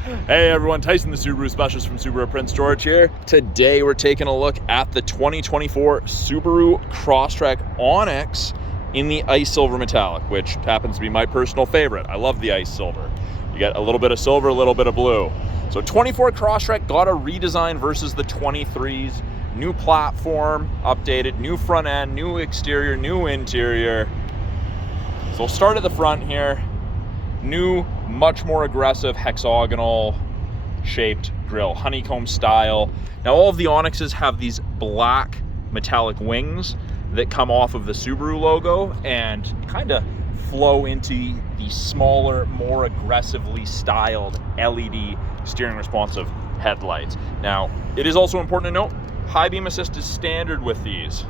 Hey everyone, Tyson the Subaru specialist from Subaru Prince George here. Today we're taking a look at the 2024 Subaru Crosstrek Onyx in the ice silver metallic, which happens to be my personal favorite. I love the ice silver. You get a little bit of silver, a little bit of blue. So 24 Crosstrek got a redesign versus the 23s. New platform, updated, new front end, new exterior, new interior. So we'll start at the front here. New, much more aggressive hexagonal shaped grille, honeycomb style. Now all of the Onyxes have these black metallic wings that come off of the Subaru logo and kind of flow into the smaller, more aggressively styled LED steering responsive headlights. Now, it is also important to note, high beam assist is standard with these,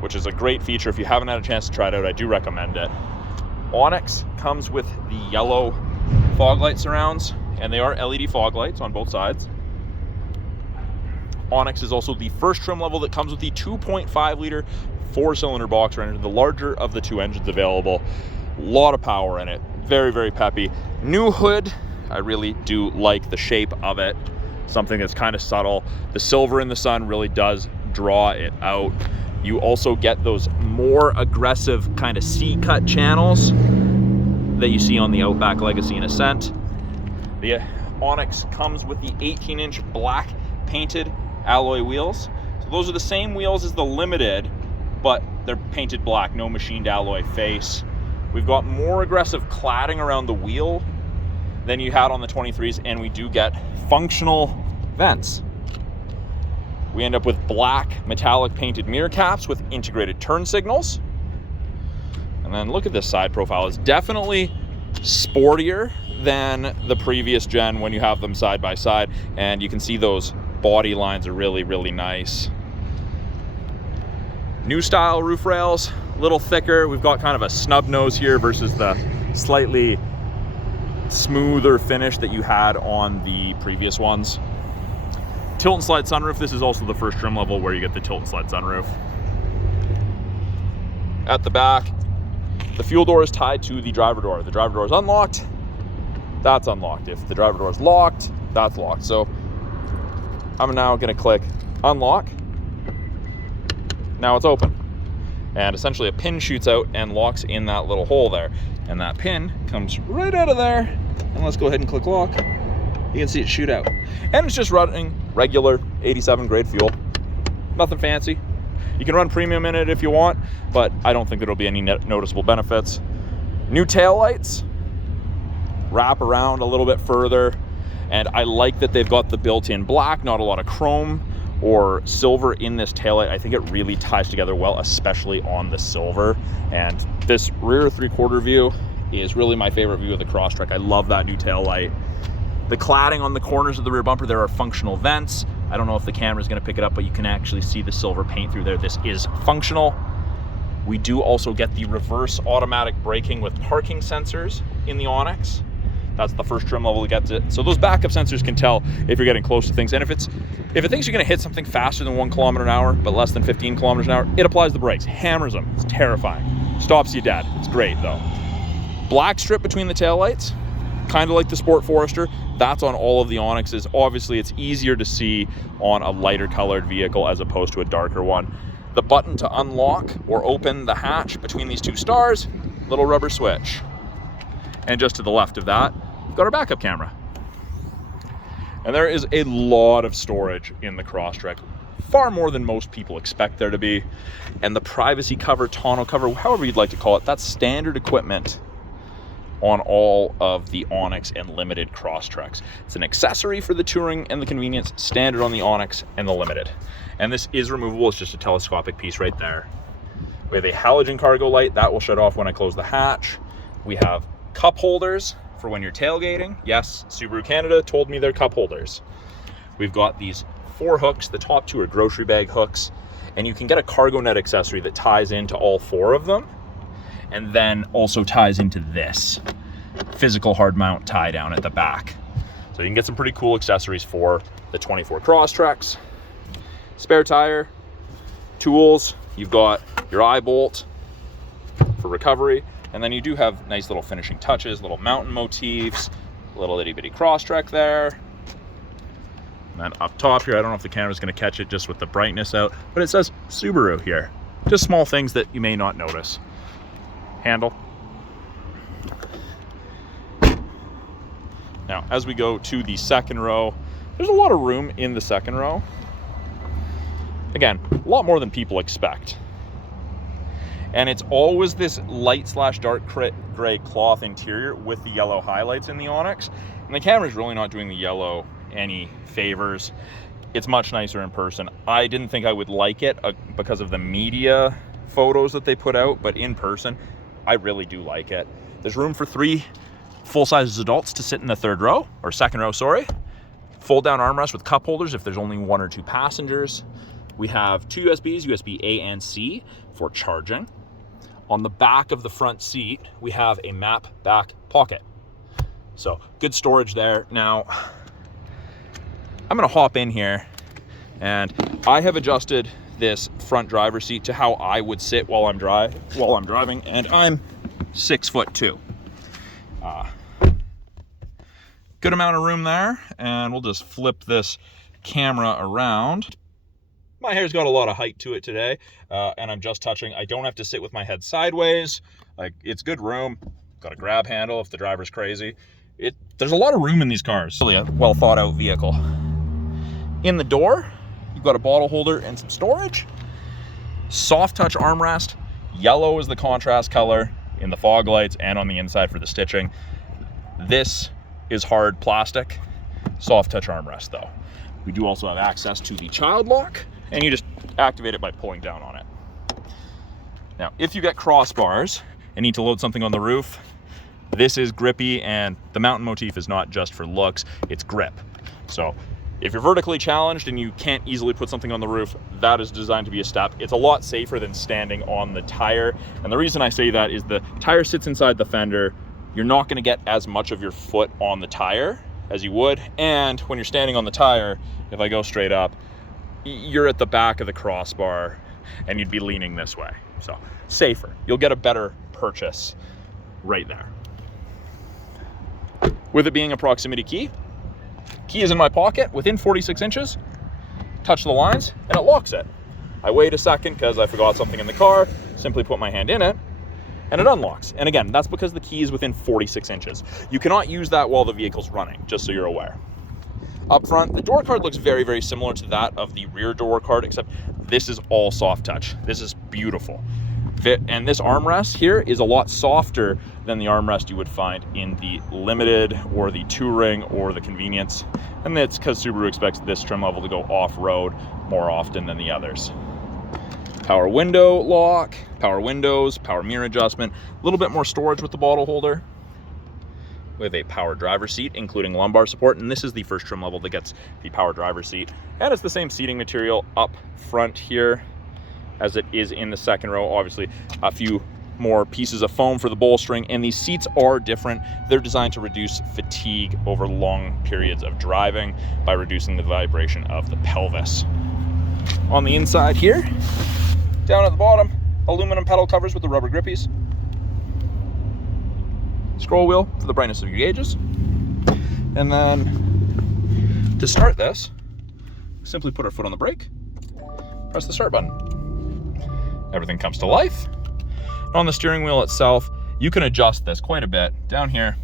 which is a great feature. If you haven't had a chance to try it out, I do recommend it. Onyx comes with the yellow fog light surrounds, and they are LED fog lights on both sides. Onyx is also the first trim level that comes with the 2.5 liter 4-cylinder boxer engine, the larger of the two engines available. A lot of power in it, very, very peppy. New hood, I really do like the shape of it, something that's kind of subtle. The silver in the sun really does draw it out. You also get those more aggressive kind of C-cut channels that you see on the Outback Legacy and Ascent. The Onyx comes with the 18-inch black painted alloy wheels. So those are the same wheels as the Limited, but they're painted black, no machined alloy face. We've got more aggressive cladding around the wheel than you had on the 23s, and we do get functional vents. We end up with black metallic painted mirror caps with integrated turn signals. And then look at this side profile. It's definitely sportier than the previous gen when you have them side by side. And you can see those body lines are really, really nice. New style roof rails, a little thicker. We've got kind of a snub nose here versus the slightly smoother finish that you had on the previous ones. Tilt and slide sunroof. This is also the first trim level where you get the tilt and slide sunroof. At the back, the fuel door is tied to the driver door. The driver door is unlocked, that's unlocked. If the driver door is locked, that's locked. So I'm now gonna click unlock. Now it's open. And essentially a pin shoots out and locks in that little hole there. And that pin comes right out of there. And let's go ahead and click lock. You can see it shoot out. And it's just running regular 87 grade fuel. Nothing fancy. You can run premium in it if you want, but I don't think there'll be any noticeable benefits. New tail lights wrap around a little bit further. And I like that they've got the built-in black, not a lot of chrome or silver in this taillight. I think it really ties together well, especially on the silver. And this rear 3/4 view is really my favorite view of the Crosstrek. I love that new taillight. The cladding on the corners of the rear bumper, there are functional vents. I don't know if the camera is going to pick it up, but you can actually see the silver paint through there. This is functional. We do also get the reverse automatic braking with parking sensors in the Onyx. That's the first trim level that gets it. So those backup sensors can tell if you're getting close to things. And if it thinks you're going to hit something faster than 1 kilometer an hour, but less than 15 kilometers an hour, it applies the brakes, hammers them. It's terrifying. Stops you dead. It's great though. Black strip between the taillights, kind of like the Sport Forester. That's on all of the Onyxes. Obviously, it's easier to see on a lighter colored vehicle as opposed to a darker one. The button to unlock or open the hatch between these two stars, little rubber switch. And just to the left of that, we've got our backup camera. And there is a lot of storage in the Crosstrek, far more than most people expect there to be. And the privacy cover, tonneau cover, however you'd like to call it, that's standard equipment on all of the Onyx and Limited Crosstreks. It's an accessory for the touring and the convenience, standard on the Onyx and the Limited. And this is removable, it's just a telescopic piece right there. We have a halogen cargo light, that will shut off when I close the hatch. We have cup holders for when you're tailgating. Yes, Subaru Canada told me they're cup holders. We've got these 4 hooks, the top 2 are grocery bag hooks, and you can get a cargo net accessory that ties into all 4 of them, and then also ties into this physical hard mount tie down at the back. So you can get some pretty cool accessories for the 24 Crosstreks. Spare tire, tools, you've got your eye bolt for recovery, and then you do have nice little finishing touches, little mountain motifs, little itty bitty Crosstrek there. And then up top here, I don't know if the camera's gonna catch it just with the brightness out, but it says Subaru here. Just small things that you may not notice. Handle. Now, as we go to the second row, there's a lot of room in the second row. Again, a lot more than people expect. And it's always this light/dark gray cloth interior with the yellow highlights in the Onyx. And the camera's really not doing the yellow any favors. It's much nicer in person. I didn't think I would like it because of the media photos that they put out, but in person, I really do like it. There's room for 3 full-size adults to sit in the third row, or second row, sorry. Fold-down armrest with cup holders if there's only 1 or 2 passengers. We have 2 USBs, USB A and C for charging. On the back of the front seat, we have a map back pocket. So good storage there. Now, I'm gonna hop in here, and I have adjusted this front driver's seat to how I would sit while I'm driving, and I'm 6'2". Good amount of room there, and we'll just flip this camera around. My hair's got a lot of height to it today, and I'm just touching. I don't have to sit with my head sideways. Like, it's good room. Got a grab handle if the driver's crazy. There's a lot of room in these cars. Really a well thought out vehicle. In the door, you've got a bottle holder and some storage. Soft touch armrest. Yellow is the contrast color in the fog lights and on the inside for the stitching. This is hard plastic. Soft touch armrest though. We do also have access to the child lock, and you just activate it by pulling down on it. Now, if you get crossbars and need to load something on the roof, this is grippy, and the mountain motif is not just for looks, it's grip. So if you're vertically challenged and you can't easily put something on the roof, that is designed to be a step. It's a lot safer than standing on the tire. And the reason I say that is the tire sits inside the fender. You're not gonna get as much of your foot on the tire as you would. And when you're standing on the tire, if I go straight up, you're at the back of the crossbar and you'd be leaning this way. So safer. You'll get a better purchase right there. With it being a proximity key is in my pocket within 46 inches. Touch the lines and it locks it. I wait a second because I forgot something in the car, simply put my hand in it, and it unlocks. And again, that's because the key is within 46 inches. You cannot use that while the vehicle's running, just so you're aware. Up front, the door card looks very, very similar to that of the rear door card, except this is all soft touch. This is beautiful. And this armrest here is a lot softer than the armrest you would find in the Limited or the Touring or the Convenience. And that's because Subaru expects this trim level to go off-road more often than the others. Power window lock, power windows, power mirror adjustment, a little bit more storage with the bottle holder. We have a power driver seat, including lumbar support, and this is the first trim level that gets the power driver seat. And it's the same seating material up front here as it is in the second row. Obviously, a few more pieces of foam for the bolstering, and these seats are different. They're designed to reduce fatigue over long periods of driving by reducing the vibration of the pelvis. On the inside here, down at the bottom, aluminum pedal covers with the rubber grippies. Scroll wheel for the brightness of your gauges. And then to start this, simply put our foot on the brake, press the start button. Everything comes to life. On the steering wheel itself, you can adjust this quite a bit. Down here,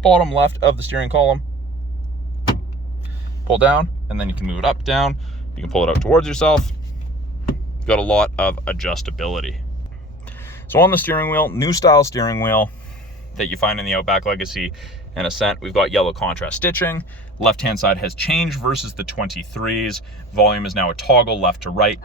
bottom left of the steering column, pull down, and then you can move it up, down. You can pull it out towards yourself. You've got a lot of adjustability. So on the steering wheel, new style steering wheel that you find in the Outback Legacy and Ascent, we've got yellow contrast stitching. Left-hand side has changed versus the 23s. Volume is now a toggle left to right.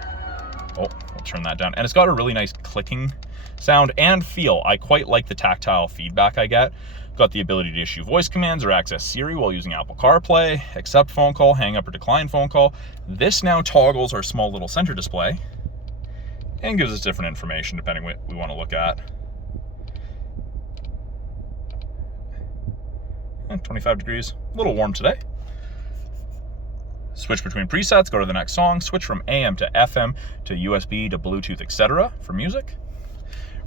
Oh, I'll turn that down. And it's got a really nice clicking sound and feel. I quite like the tactile feedback I get. Got the ability to issue voice commands or access Siri while using Apple CarPlay, accept phone call, hang up or decline phone call. This now toggles our small little center display and gives us different information depending what we want to look at. And 25 degrees, a little warm today. Switch between presets, go to the next song, switch from AM to FM to USB to Bluetooth, etc. for music.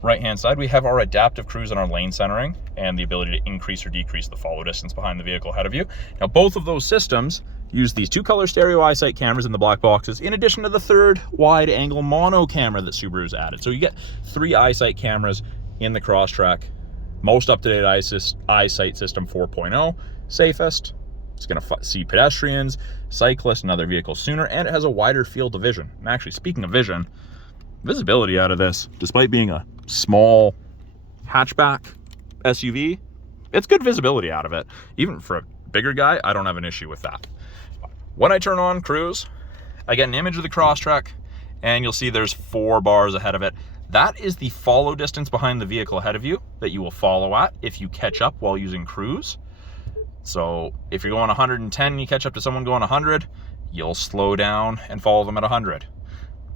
Right-hand side, we have our adaptive cruise and our lane centering and the ability to increase or decrease the follow distance behind the vehicle ahead of you. Now, both of those systems use these 2-color stereo eyesight cameras in the black boxes, in addition to the 3rd wide-angle mono camera that Subaru's added. So you get 3 eyesight cameras in the Crosstrek. Most up-to-date eyesight system 4.0, safest. It's going to see pedestrians, cyclists, and other vehicles sooner, and it has a wider field of vision. And actually, speaking of vision, visibility out of this, despite being a small hatchback SUV, it's good visibility out of it. Even for a bigger guy, I don't have an issue with that. When I turn on cruise, I get an image of the Crosstrek, and you'll see there's 4 bars ahead of it. That is the follow distance behind the vehicle ahead of you that you will follow at if you catch up while using cruise. So if you're going 110 and you catch up to someone going 100, you'll slow down and follow them at 100.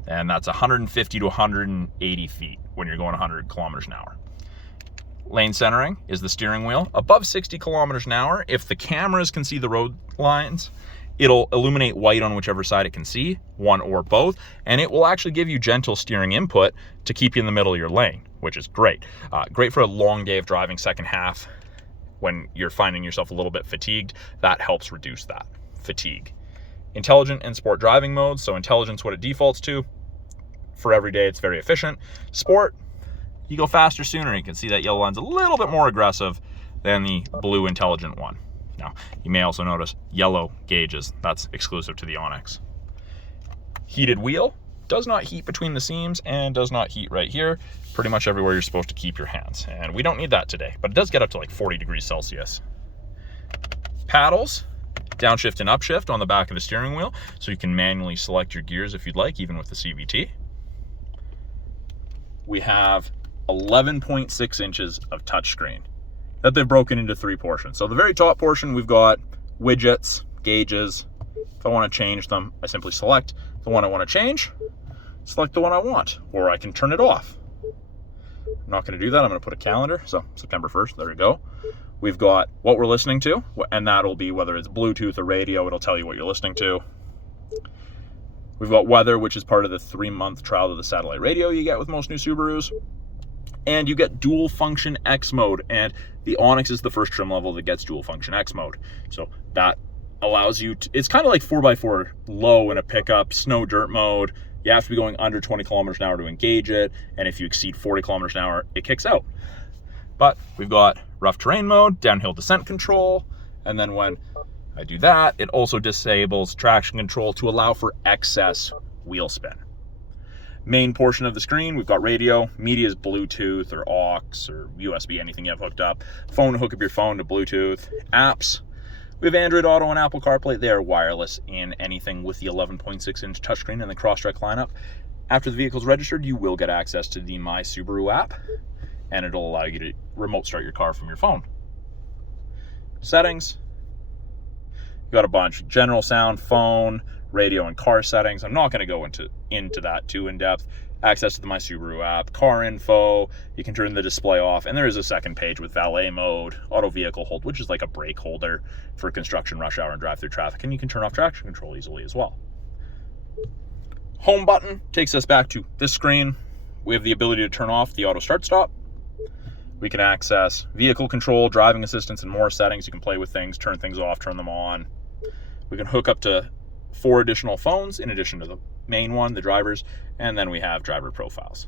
And that's 150 to 180 feet when you're going 100 kilometers an hour. Lane centering is the steering wheel. Above 60 kilometers an hour, if the cameras can see the road lines, it'll illuminate white on whichever side it can see, one or both, and it will actually give you gentle steering input to keep you in the middle of your lane, which is great. Great for a long day of driving, second half, when you're finding yourself a little bit fatigued. That helps reduce that fatigue. Intelligent and sport driving modes. So intelligence, what it defaults to. For every day, it's very efficient. Sport, you go faster sooner. You can see that yellow line's a little bit more aggressive than the blue intelligent one. Now, you may also notice yellow gauges. That's exclusive to the Onyx. Heated wheel, does not heat between the seams and does not heat right here. Pretty much everywhere you're supposed to keep your hands. And we don't need that today, but it does get up to like 40 degrees Celsius. Paddles, downshift and upshift on the back of the steering wheel, so you can manually select your gears if you'd like, even with the CVT. We have 11.6 inches of touchscreen that they've broken into 3 portions. So the very top portion, we've got widgets, gauges. If I want to change them, I simply select the one I want to change, select the one I want, or I can turn it off. I'm not going to do that. I'm going to put a calendar. So September 1st, there we go. We've got what we're listening to, and that'll be whether it's Bluetooth or radio, it'll tell you what you're listening to. We've got weather, which is part of the 3-month trial of the satellite radio you get with most new Subarus. And you get dual function X mode, and the Onyx is the first trim level that gets dual function X mode. So that allows you to, it's kind of like 4x4 low in a pickup, snow dirt mode. You have to be going under 20 kilometers an hour to engage it, and if you exceed 40 kilometers an hour, it kicks out. But we've got rough terrain mode, downhill descent control, and then when I do that, it also disables traction control to allow for excess wheel spin. Main portion of the screen, we've got radio, media is Bluetooth or aux or USB, anything you have hooked up. Phone, hook up your phone to Bluetooth. Apps, we have Android Auto and Apple CarPlay. They are wireless in anything with the 11.6 inch touchscreen in the Crosstrek lineup. After the vehicle's registered, you will get access to the My Subaru app, and it'll allow you to remote start your car from your phone. Settings, you got a bunch: general sound, phone, radio, and car settings. I'm not going to go into that too in depth. Access to the My Subaru app, car info, you can turn the display off, and there is a second page with valet mode, auto vehicle hold, which is like a brake holder for construction, rush hour, and drive-through traffic, and you can turn off traction control easily as well. Home button takes us back to this screen. We have the ability to turn off the auto start-stop. We can access vehicle control, driving assistance, and more settings. You can play with things, turn things off, turn them on. We can hook up to 4 additional phones in addition to the main one, the driver's, and then we have driver profiles.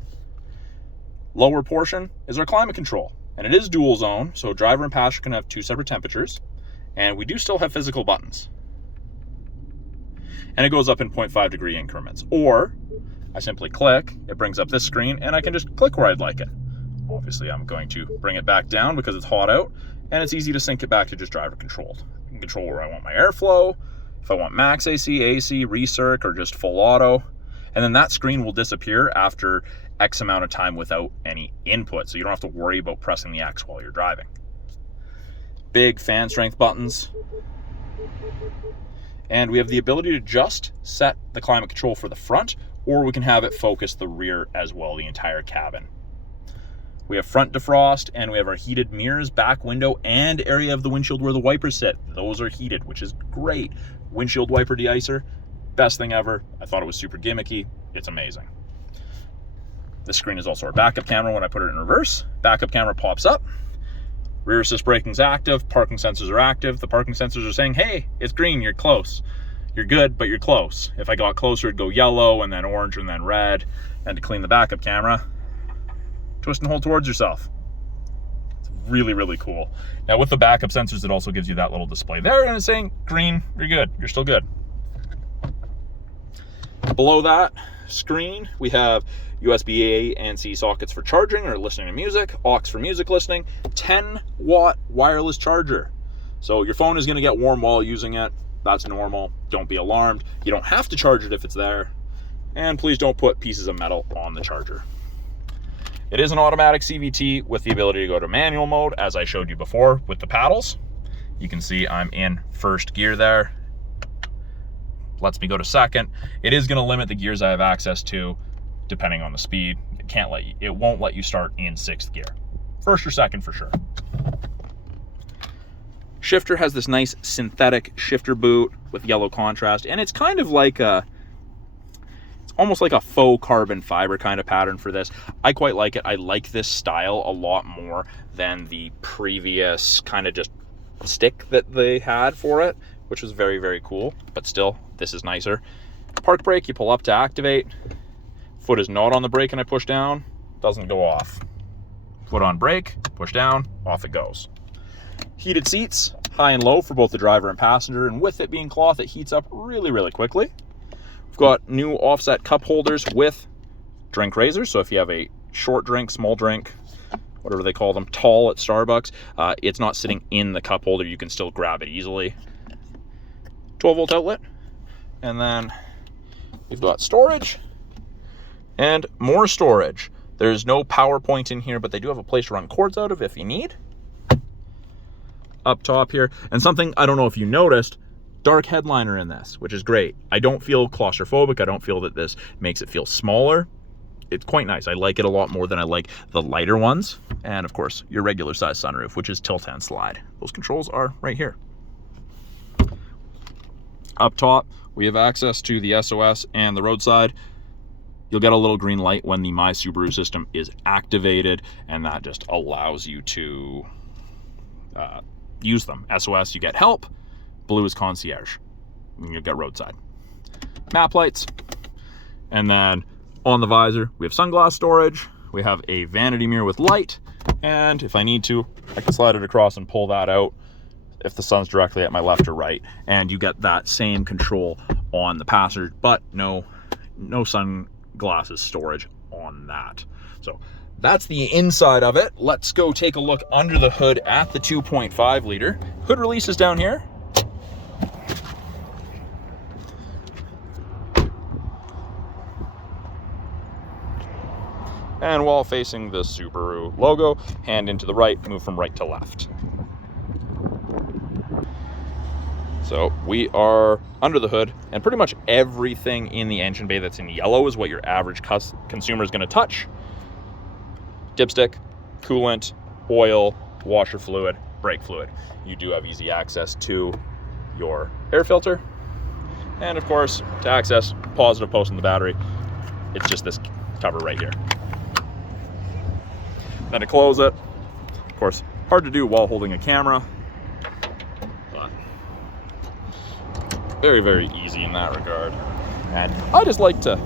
Lower portion is our climate control, and it is dual zone, so driver and passenger can have 2 separate temperatures, and we do still have physical buttons. And it goes up in 0.5 degree increments, or I simply click, it brings up this screen, and I can just click where I'd like it. Obviously, I'm going to bring it back down because it's hot out, and it's easy to sync it back to just driver controlled. I can control where I want my airflow, if I want max AC, recirc, or just full auto. And then that screen will disappear after X amount of time without any input, so you don't have to worry about pressing the X while you're driving. Big fan strength buttons. And we have the ability to just set the climate control for the front, or we can have it focus the rear as well, the entire cabin. We have front defrost, and we have our heated mirrors, back window, and area of the windshield where the wipers sit. Those are heated, which is great. Windshield wiper deicer, best thing ever. I thought it was super gimmicky. It's amazing. This screen is also our backup camera. When I put it in reverse, backup camera pops up. Rear assist braking is active. Parking sensors are active. The parking sensors are saying, hey, it's green, you're close. You're good, but you're close. If I got closer, it'd go yellow and then orange and then red. And to clean the backup camera, twist and hold towards yourself. It's really, really cool. Now with the backup sensors, it also gives you that little display there and it's saying green, you're good, you're still good. Below that screen, we have USB-A and C sockets for charging or listening to music, aux for music listening, 10-watt wireless charger. So your phone is gonna get warm while using it. That's normal. Don't be alarmed. You don't have to charge it if it's there. And please don't put pieces of metal on the charger. It is an automatic CVT with the ability to go to manual mode, as I showed you before with the paddles. You can see I'm in first gear there. Lets me go to second. It is going to limit the gears I have access to depending on the speed. It won't let you start in sixth gear. First or second for sure. Shifter has this nice synthetic shifter boot with yellow contrast, and it's kind of like it's almost like a faux carbon fiber kind of pattern for this. I quite like it. I like this style a lot more than the previous kind of just stick that they had for it, which was very, very cool, but still, this is nicer. Park brake, you pull up to activate. Foot is not on the brake and I push down, doesn't go off. Foot on brake, push down, off it goes. Heated seats, high and low for both the driver and passenger, and with it being cloth, it heats up really, really quickly. We've got new offset cup holders with drink raisers, so if you have a short drink, small drink, whatever they call them, tall at Starbucks, it's not sitting in the cup holder, you can still grab it easily. 12-volt outlet, and then we've got storage and more storage. There's no power point in here, but they do have a place to run cords out of if you need. Up top here, and something I don't know if you noticed, dark headliner in this, which is great. I don't feel claustrophobic. I don't feel that this makes it feel smaller. It's quite nice. I like it a lot more than I like the lighter ones. And of course, your regular size sunroof, which is tilt and slide. Those controls are right here. Up top, we have access to the SOS and the roadside. You'll get a little green light when the My Subaru system is activated, and that just allows you to use them. SOS, you get help. Blue is concierge. You get roadside. Map lights. And then on the visor, we have sunglass storage. We have a vanity mirror with light. And if I need to, I can slide it across and pull that out if the sun's directly at my left or right. And you get that same control on the passenger, but no sunglasses storage on that. So that's the inside of it. Let's go take a look under the hood at the 2.5 liter. Hood release is down here. And while facing the Subaru logo, hand into the right, move from right to left. So we are under the hood, and pretty much everything in the engine bay that's in yellow is what your average consumer is going to touch. Dipstick, coolant, oil, washer fluid, brake fluid. You do have easy access to your air filter. And of course, to access positive post in the battery, it's just this cover right here. Then to close it, of course, hard to do while holding a camera, but very, very easy in that regard. And I just like to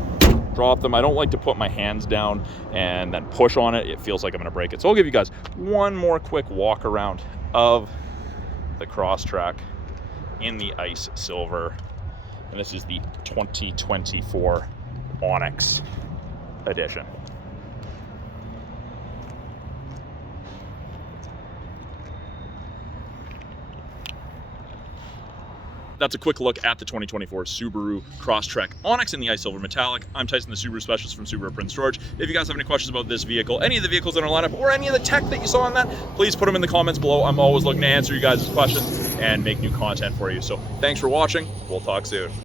drop them. I don't like to put my hands down and then push on it. It feels like I'm gonna break it. So I'll give you guys one more quick walk around of the Crosstrek in the ice silver. And this is the 2024 Onyx edition. That's a quick look at the 2024 Subaru Crosstrek Onyx in the ice silver metallic. I'm Tyson, the Subaru specialist from Subaru Print Storage. If you guys have any questions about this vehicle, any of the vehicles in our lineup, or any of the tech that you saw on that, please put them in the comments below. I'm always looking to answer you guys' questions and make new content for you. So thanks for watching. We'll talk soon.